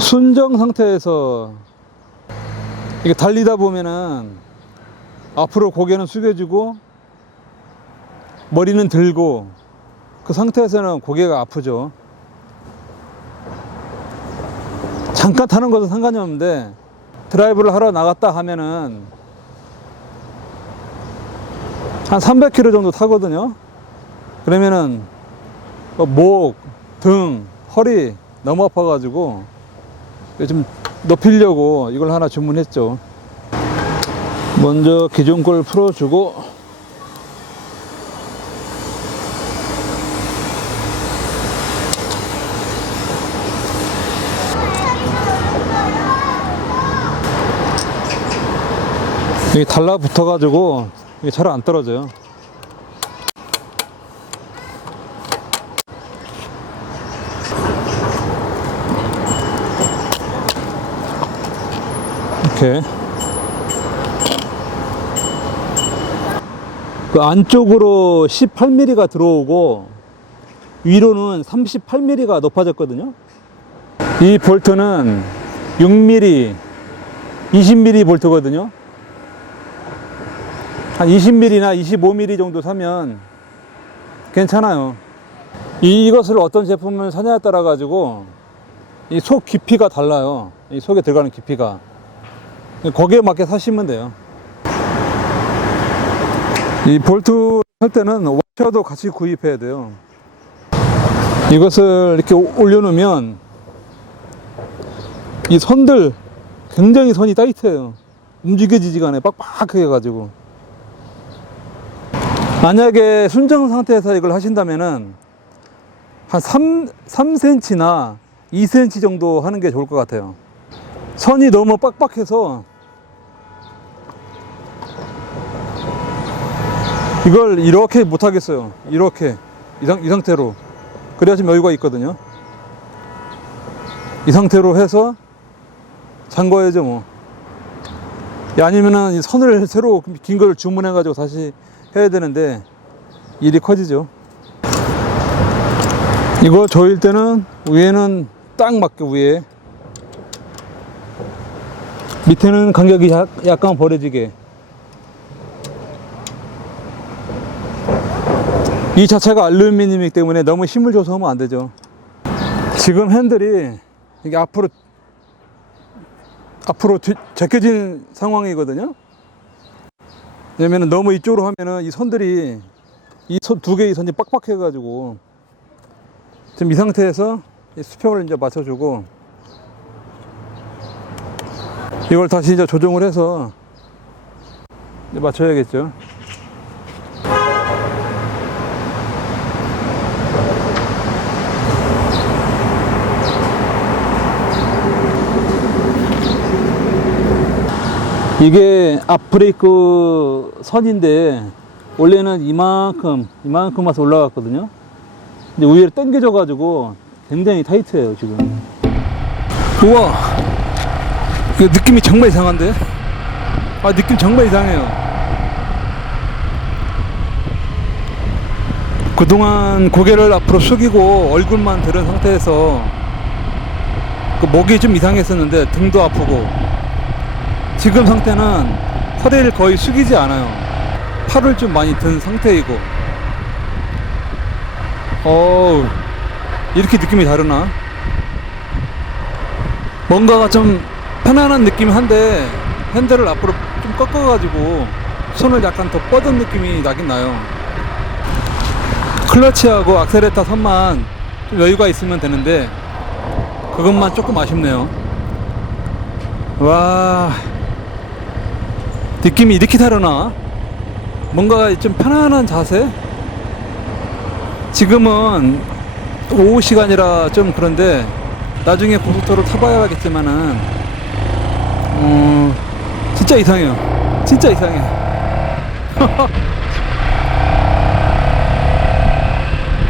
순정 상태에서 이게 달리다 보면은 앞으로 고개는 숙여지고 머리는 들고 그 상태에서는 고개가 아프죠. 잠깐 타는 것은 상관이 없는데 드라이브를 하러 나갔다 하면은 한 300km 정도 타거든요. 그러면은 뭐 목, 등, 허리 너무 아파가지고 좀 높이려고 이걸 하나 주문했죠. 먼저 기존 걸 풀어주고 이게 달라붙어 가지고 이게 잘 안 떨어져요. 이렇게 그 안쪽으로 18mm가 들어오고 위로는 38mm가 높아졌거든요. 이 볼트는 6mm, 20mm 볼트거든요. 한 20mm나 25mm 정도 사면 괜찮아요. 이- 이것을 어떤 제품을 사냐에 따라 가지고 이 속 깊이가 달라요. 이 속에 들어가는 깊이가. 거기에 맞게 사시면 돼요. 이 볼트 할 때는 워셔도 같이 구입해야 돼요. 이것을 이렇게 오- 올려놓으면 이 선들 굉장히 선이 타이트해요. 움직여지지가 않아요. 빡빡하게 해가지고. 만약에 순정 상태에서 이걸 하신다면은 한 3, 3cm나 2cm 정도 하는 게 좋을 것 같아요. 선이 너무 빡빡해서 이걸 이렇게 못 하겠어요. 이렇게 이, 상, 이 상태로 그래야 좀 여유가 있거든요. 이 상태로 해서 잠궈야죠 뭐. 야, 아니면은 이 선을 새로 긴 걸 주문해 가지고 다시 해야 되는데 일이 커지죠. 이거 조일 때는 위에는 딱 맞게 위에 밑에는 간격이 약- 약간 벌어지게 이 자체가 알루미늄이기 때문에 너무 힘을 줘서 하면 안 되죠. 지금 핸들이 이게 앞으로 앞으로 뒤, 제껴진 상황이거든요. 왜냐면 너무 이쪽으로 하면은 이 선들이 이 선 두 개의 선이 빡빡해 가지고 지금 이 상태에서 이 수평을 이제 맞춰주고 이걸 다시 이제 조정을 해서 이제 맞춰야겠죠. 이게 앞브레이크 선인데 원래는 이만큼 이만큼 와서 올라갔거든요. 근데 위로 당겨져 가지고 굉장히 타이트해요 지금. 우와! 이거 느낌이 정말 이상한데? 아 느낌 정말 이상해요. 그동안 고개를 앞으로 숙이고 얼굴만 들은 상태에서 그 목이 좀 이상했었는데 등도 아프고 지금 상태는 허리를 거의 숙이지 않아요. 팔을 좀 많이 든 상태이고. 어우, 이렇게 느낌이 다르나? 뭔가가 좀 편안한 느낌 한데, 핸들을 앞으로 좀 꺾어가지고, 손을 약간 더 뻗은 느낌이 나긴 나요. 클러치하고 악셀레터 선만 좀 여유가 있으면 되는데, 그것만 조금 아쉽네요. 와. 느낌이 이렇게 다르나? 뭔가 좀 편안한 자세? 지금은 오후 시간이라 좀 그런데 나중에 고속도로 타봐야 겠지만은 어, 진짜 이상해요. 진짜 이상해.